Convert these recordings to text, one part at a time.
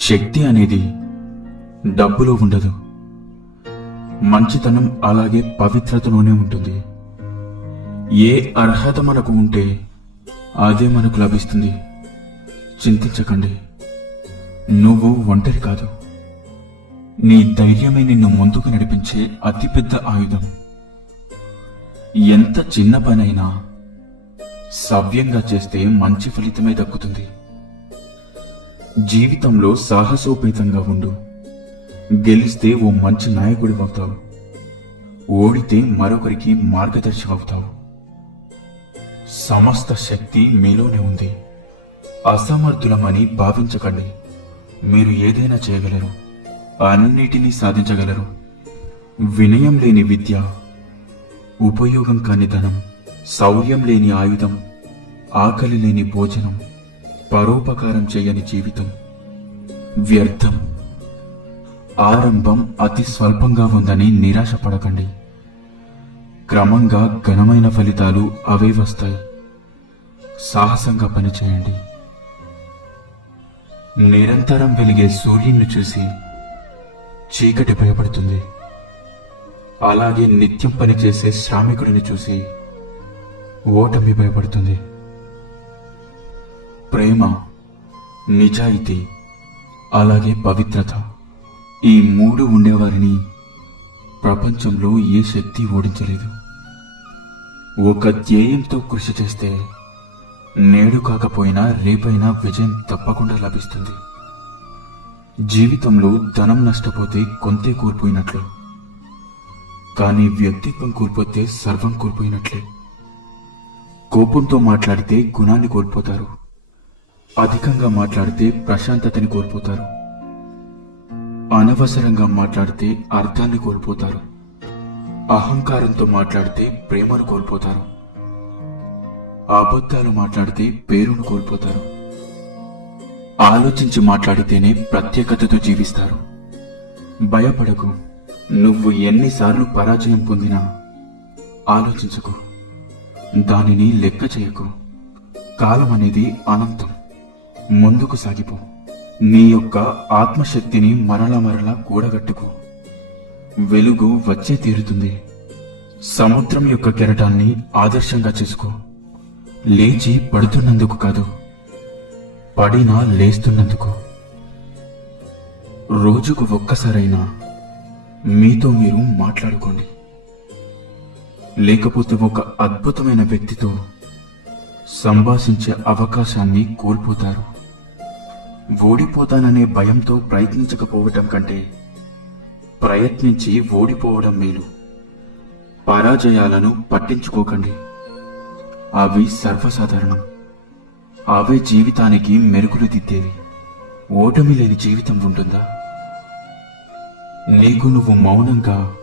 శక్తి అనేది డబ్బులో ఉండదు. మంచితనం అలాగే పవిత్రతలోనే ఉంటుంది. ఏ అర్హత మనకు ఉంటే అదే మనకు లభిస్తుంది. చింతించకండి. నువ్వు ఒంటరి కాదు. నీ ధైర్యమే నిన్ను ముందుకు నడిపించే అతిపెద్ద ఆయుధం. ఎంత చిన్న పనైనా సవ్యంగా చేస్తే మంచి ఫలితమే దక్కుతుంది. జీవితంలో సాహసోపేతంగా ఉండు. గెలిస్తే ఓ మంచి నాయకుడి అవుతావు. ఓడితే మరొకరికి మార్గదర్శి అవుతావు. సమస్త శక్తి మీలోనే ఉంది. అసమర్థులమని భావించకండి. మీరు ఏదైనా చేయగలరు. అన్నిటినీ సాధించగలరు. వినయం లేని విద్య ఉపయోగం కాని ధనం శౌర్యం లేని ఆయుధం ఆకలి లేని భోజనం పరోపకారం చేయని జీవితం. వ్యర్థం. ఆరంభం అతి స్వల్పంగా ఉందని నిరాశపడకండి. క్రమంగా ఘనమైన ఫలితాలు అవే వస్తాయి. సాహసంగా పనిచేయండి. నిరంతరం వెలిగే సూర్యుని చూసి చీకటి భయపడుతుంది. అలాగే నిత్యం పనిచేసే శ్రామికుడిని చూసి ఓటమి భయపడుతుంది. ప్రేమ నిజాయితీ అలాగే పవిత్రత ఈ మూడు ఉండేవారిని ప్రపంచంలో ఏ శక్తి ఓడించలేదు. ఒక ధ్యేయంతో కృషి చేస్తే నేడు కాకపోయినా రేపైనా విజయం తప్పకుండా లభిస్తుంది. జీవితంలో ధనం నష్టపోతే కొంతే కోల్పోయినట్లు. కానీ వ్యక్తిత్వం కోల్పోతే సర్వం కోల్పోయినట్లే. కోపంతో మాట్లాడితే గుణాన్ని కోల్పోతారు. అధికంగా మాట్లాడితే ప్రశాంతతని కోల్పోతారు. అనవసరంగా మాట్లాడితే అర్థాన్ని కోల్పోతారు. అహంకారంతో మాట్లాడితే ప్రేమను కోల్పోతారు. అబద్ధాలు మాట్లాడితే పేరును కోల్పోతారు. ఆలోచించి మాట్లాడితేనే ప్రత్యేకతతో జీవిస్తారు. భయపడకు. నువ్వు ఎన్నిసార్లు పరాజయం పొందినా ఆలోచించకు. దానిని లెక్క చేయకు. కాలం అనేది అనంతం. ముందుకు సాగిపో. నీ యొక్క ఆత్మశక్తిని మరల మరలా కూడగట్టుకో. వెలుగు వచ్చే తీరుతుంది. సముద్రం యొక్క కెరటాన్ని ఆదర్శంగా చేసుకో. లేచి పడుతున్నందుకు కాదు పడినా లేస్తున్నందుకు. రోజుకు ఒక్కసారైనా మీతో మీరు మాట్లాడుకోండి. లేకపోతే ఒక అద్భుతమైన వ్యక్తితో సంభాషించే అవకాశాన్ని కోల్పోతారు. ఓడిపోతాననే భయంతో ప్రయత్నించకపోవటం కంటే ప్రయత్నించి ఓడిపోవడం మేలు. పరాజయాలను పట్టించుకోకండి. అవి సర్వసాధారణం. అవే జీవితానికి మెరుగులు దిద్దేవి. ఓటమి లేని జీవితం ఉంటుందా? నీకు నువ్వు మౌనంగా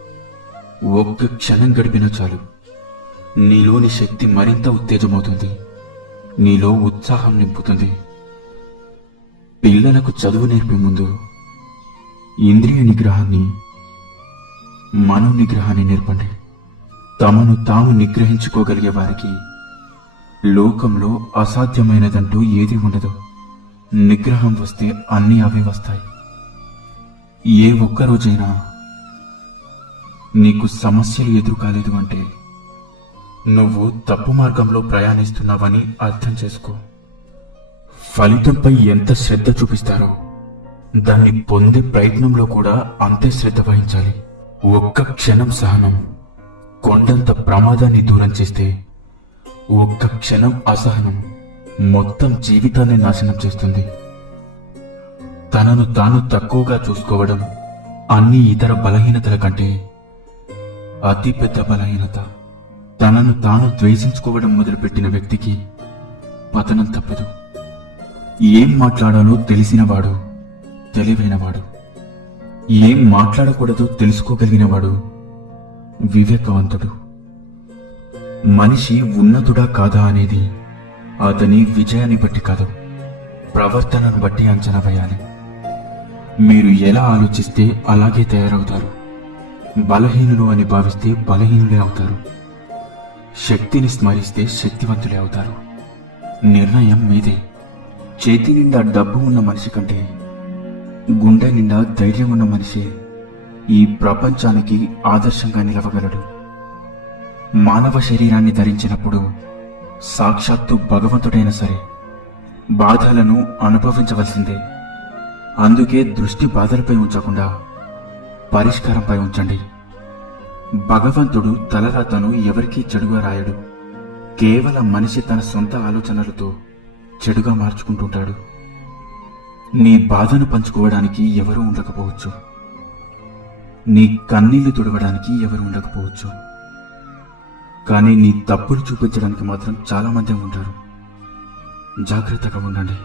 ఒక్క క్షణం గడిపినా చాలు. నీలోని శక్తి మరింత ఉత్తేజమవుతుంది. నీలో ఉత్సాహం నింపుతుంది. పిల్లలకు చదువు నేర్పే ముందు ఇంద్రియ నిగ్రహాన్ని మనో నిగ్రహాన్ని నేర్పండి. తమను తాము నిగ్రహించుకోగలిగే వారికి లోకంలో అసాధ్యమైనదంటూ ఏది ఉండదు. నిగ్రహం వస్తే అన్నీ అవే వస్తాయి. ఏ ఒక్క రోజైనా నీకు సమస్యలు ఎదురుకాలేదు అంటే నువ్వు తప్పు మార్గంలో ప్రయాణిస్తున్నావని అర్థం చేసుకో. ఫలితంపై ఎంత శ్రద్ధ చూపిస్తారో దాన్ని పొందే ప్రయత్నంలో కూడా అంతే శ్రద్ధ వహించాలి. ఒక్క క్షణం సహనం కొండంత ప్రమాదాన్ని దూరం చేస్తే ఒక్క క్షణం అసహనం మొత్తం జీవితాన్ని నాశనం చేస్తుంది. తనను తాను తక్కువగా చూసుకోవడం అన్ని ఇతర బలహీనతల కంటే అతి పెద్ద బలహీనత. తనను తాను ద్వేషించుకోవడం మొదలుపెట్టిన వ్యక్తికి పతనం తప్పదు. ఏం మాట్లాడాలో తెలిసినవాడు తెలివైనవాడు. ఏం మాట్లాడకూడదో తెలుసుకోగలిగినవాడు వివేకవంతుడు. మనిషి ఉన్నతుడా కాదా అనేది అతని విజయాన్ని బట్టి కాదు ప్రవర్తనను బట్టి అంచనా వేయాలి. మీరు ఎలా ఆలోచిస్తే అలాగే తయారవుతారు. బలహీనులు అని భావిస్తే బలహీనులే అవుతారు. శక్తిని స్మరిస్తే శక్తివంతులే అవుతారు. నిర్ణయం మీదే. చేతి నిండా డబ్బు ఉన్న మనిషి కంటే గుండె నిండా ధైర్యం ఉన్న మనిషి ఈ ప్రపంచానికి ఆదర్శంగా నిలవగలడు. మానవ శరీరాన్ని ధరించినప్పుడు సాక్షాత్తు భగవంతుడైనా సరే బాధలను అనుభవించవలసిందే. అందుకే దృష్టి బాధలపై ఉంచకుండా పరిష్కారంపై ఉంచండి. భగవంతుడు తలరాతను ఎవరికీ చెడుగా రాయడు. కేవలం మనిషి తన సొంత ఆలోచనలతో చెడుగా మార్చుకుంటుంటాడు. నీ బాధను పంచుకోవడానికి ఎవరూ ఉండకపోవచ్చు. నీ కన్నీళ్ళు తుడవడానికి ఎవరు ఉండకపోవచ్చు. కానీ నీ తప్పులు చూపించడానికి మాత్రం చాలా మంది ఉంటారు. జాగ్రత్తగా ఉండండి.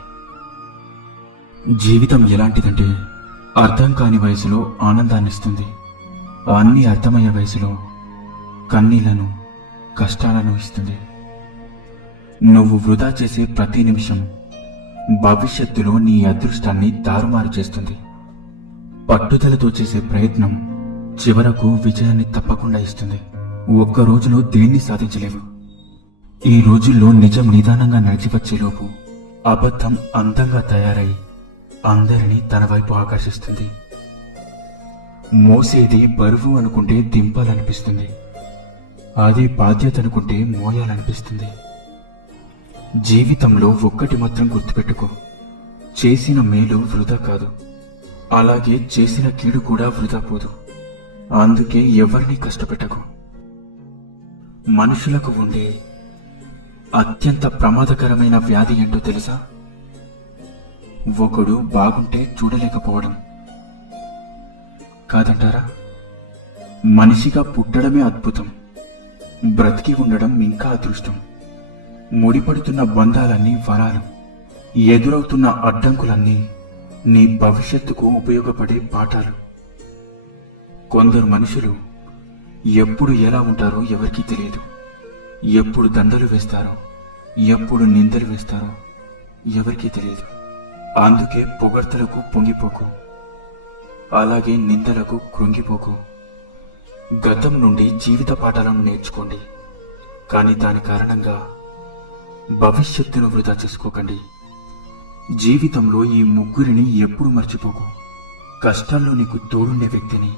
జీవితం ఎలాంటిదంటే అర్థం కాని వయసులో ఆనందాన్ని ఇస్తుంది. అన్ని అర్థమయ్యే వయసులో కన్నీళ్ళను కష్టాలను ఇస్తుంది. నువ్వు వృధా చేసే ప్రతి నిమిషం భవిష్యత్తులో నీ అదృష్టాన్ని తారుమారు చేస్తుంది. పట్టుదలతో చేసే ప్రయత్నం చివరకు విజయాన్ని తప్పకుండా ఇస్తుంది. ఒక్క రోజులో దేన్ని సాధించలేవు? ఈ రోజుల్లో నిజం నిదానంగా నడిచివచ్చేలోపు అబద్ధం అందంగా తయారై అందరినీ తన వైపు ఆకర్షిస్తుంది. మోసేది బరువు అనుకుంటే దింపాలనిపిస్తుంది. అది బాధ్యత అనుకుంటే మోయాలనిపిస్తుంది. జీవితంలో ఒక్కటి మాత్రం గుర్తుపెట్టుకో. చేసిన మేలు వృధా కాదు. అలాగే చేసిన కీడు కూడా వృధా పోదు. అందుకే ఎవరిని కష్టపెట్టకు. మనుషులకు ఉండే అత్యంత ప్రమాదకరమైన వ్యాధి ఏంటో తెలుసా? ఒకడు బాగుంటే చూడలేకపోవడం. కాదంటారా? మనిషిగా పుట్టడమే అద్భుతం. బ్రతికి ఉండడం ఇంకా అదృష్టం. ముడిపడుతున్న బంధాలన్నీ వరాలు. ఎదురవుతున్న అడ్డంకులన్నీ నీ భవిష్యత్తుకు ఉపయోగపడే పాఠాలు. కొందరు మనుషులు ఎప్పుడు ఎలా ఉంటారో ఎవరికీ తెలియదు. ఎప్పుడు దండలు వేస్తారో ఎప్పుడు నిందలు వేస్తారో ఎవరికీ తెలియదు. అందుకే పొగడ్తలకు పొంగిపోకు. అలాగే నిందలకు కృంగిపోకు. గతం నుండి జీవిత పాఠాలను నేర్చుకోండి. కానీ దాని కారణంగా భవిష్యత్తును వృధా చేసుకోకండి. జీవితంలో ఈ ముగ్గురిని ఎప్పుడు మర్చిపోకు. కష్టాల్లో నీకు తోడుండే వ్యక్తిని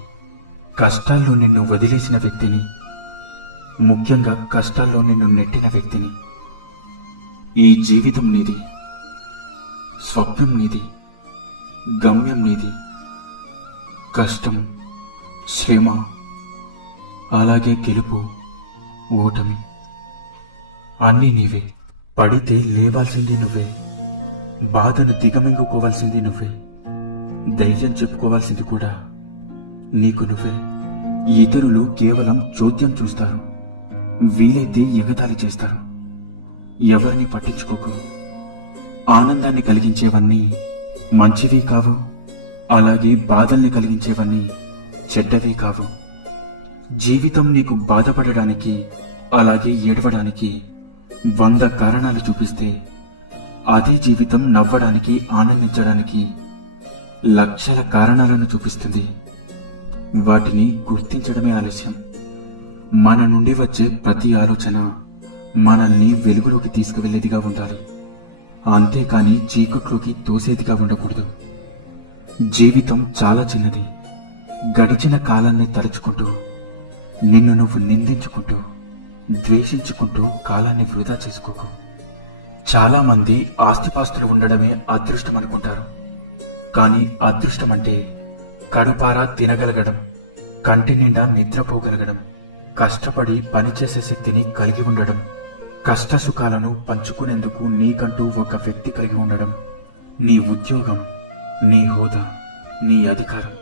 కష్టాల్లో నిన్ను వదిలేసిన వ్యక్తిని ముఖ్యంగా కష్టాల్లో నిన్ను నెట్టిన వ్యక్తిని. ఈ జీవితం నీది స్వప్నం నీది గమ్యం నీది కష్టం శ్రమ అలాగే గెలుపు ఓటమి అన్నీ నీవే. పడితే లేవాల్సింది నువ్వే. బాధను దిగమింగుకోవాల్సింది నువ్వే. ధైర్యం చెప్పుకోవాల్సింది కూడా నీకు నువ్వే. ఇతరులు కేవలం చోద్యం చూస్తారు. వీలైతే ఎగతాళి చేస్తారు. ఎవరిని పట్టించుకోకు. ఆనందాన్ని కలిగించేవన్నీ మంచివి కావు. అలాగే బాధల్ని కలిగించేవన్నీ చెడ్డవి కావు. జీవితం నీకు బాధపడడానికి అలాగే ఏడవడానికి వంద కారణాలు చూపిస్తే అదే జీవితం నవ్వడానికి ఆనందించడానికి లక్షల కారణాలను చూపిస్తుంది. వాటిని గుర్తించడమే ఆలస్యం. మన నుండి వచ్చే ప్రతి ఆలోచన మనల్ని వెలుగులోకి తీసుకువెళ్ళేదిగా ఉండాలి. అంతేకాని చీకట్లోకి తోసేదిగా ఉండకూడదు. జీవితం చాలా చిన్నది. గడిచిన కాలాన్ని తలుచుకుంటూ నిన్ను నువ్వు నిందించుకుంటూ ద్వేషించుకుంటూ కాలాన్ని వృధా చేసుకోకు. చాలామంది ఆస్తిపాస్తులు ఉండడమే అదృష్టం అనుకుంటారు కానీ అదృష్టం అంటే కడుపారా తినగలగడం కంటి నిండా నిద్రపోగలగడం కష్టపడి పనిచేసే శక్తిని కలిగి ఉండడం కష్ట సుఖాలను పంచుకునేందుకు నీకంటూ ఒక వ్యక్తి కలిగి ఉండడం నీ ఉద్యోగం నీ హోదా నీ అధికారం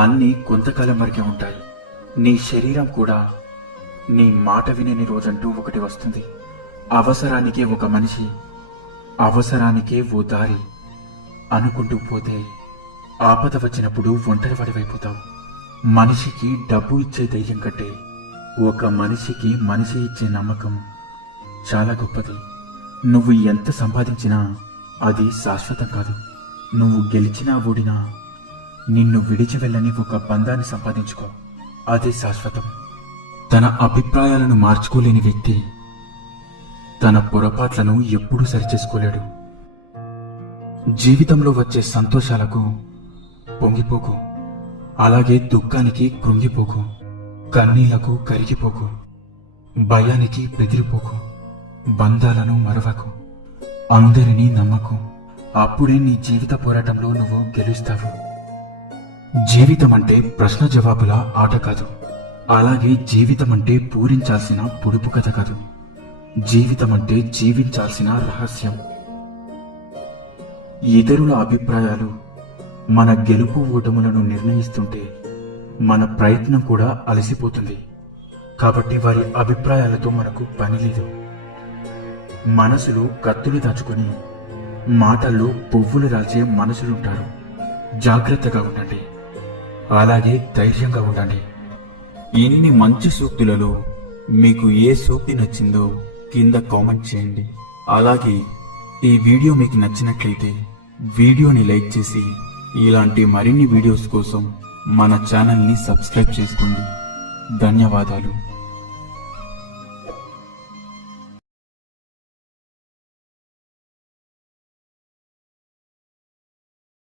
అన్నీ కొంతకాలం వరకే ఉంటాయి. నీ శరీరం కూడా నీ మాట వినని రోజంటూ ఒకటి వస్తుంది. అవసరానికే ఒక మనిషి అవసరానికే ఓ దారి అనుకుంటూ పోతే ఆపద వచ్చినప్పుడు ఒంటరి వాడివైపోతావు మనిషికి డబ్బు ఇచ్చే ధైర్యం కంటే ఒక మనిషికి మనిషి ఇచ్చే నమ్మకం చాలా గొప్పది. నువ్వు ఎంత సంపాదించినా అది శాశ్వతం కాదు. నువ్వు గెలిచినా ఓడినా నిన్ను విడిచి వెళ్ళని ఒక బంధాన్ని సంపాదించుకో. అదే శాశ్వతం. తన అభిప్రాయాలను మార్చుకోలేని వ్యక్తి తన పొరపాట్లను ఎప్పుడూ సరిచేసుకోలేడు. జీవితంలో వచ్చే సంతోషాలకు పొంగిపోకు. అలాగే దుఃఖానికి కృంగిపోకు. కన్నీళ్ళకు కరిగిపోకు. భయానికి బెదిరిపోకు. బంధాలను మరవకు. అందరినీ నమ్మకు. అప్పుడే నీ జీవిత పోరాటంలో నువ్వు గెలుస్తావు. జీవితం అంటే ప్రశ్న జవాబుల ఆట కాదు. అలాగే జీవితం అంటే పూరించాల్సిన పొడుపు కథ కాదు. జీవితం అంటే జీవించాల్సిన రహస్యం. ఇతరుల అభిప్రాయాలు మన గెలుపు ఓటములను నిర్ణయిస్తుంటే మన ప్రయత్నం కూడా అలసిపోతుంది. కాబట్టి వారి అభిప్రాయాలతో మనకు పని లేదు. మనసులు కత్తులు దాచుకొని మాటల్లో పువ్వులు రాల్చే మనసులుంటారు. జాగ్రత్తగా ఉండండి. అలాగే ధైర్యంగా ఉండండి. ఇన్ని మంచి సూక్తులలో మీకు ఏ సూక్తి నచ్చిందో కింద కామెంట్ చేయండి. అలాగే ఈ వీడియో మీకు నచ్చినట్లయితే వీడియోని లైక్ చేసి ఇలాంటి మరిన్ని వీడియోస్ కోసం మన ఛానల్ని సబ్స్క్రైబ్ చేసుకోండి. ధన్యవాదాలు.